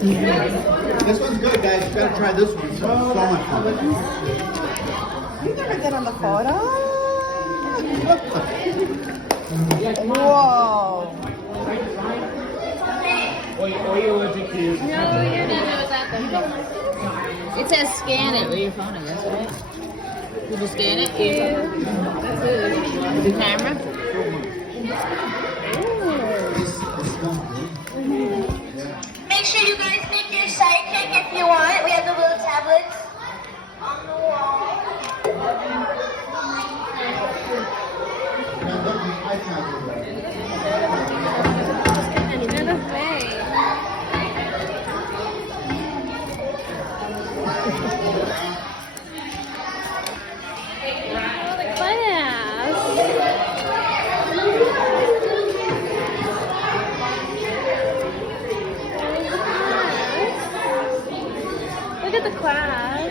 This one's good, guys. You gotta try this one. So much fun. You never get on the photo. Whoa. Are you allergic to? No, you're not. No, it's out there. It says scan it with your phone, I guess, right? You just scan it? Yeah. The camera? Make sure you guys make your sidekick if you want. We have the little tablets on the wall. Look at the class.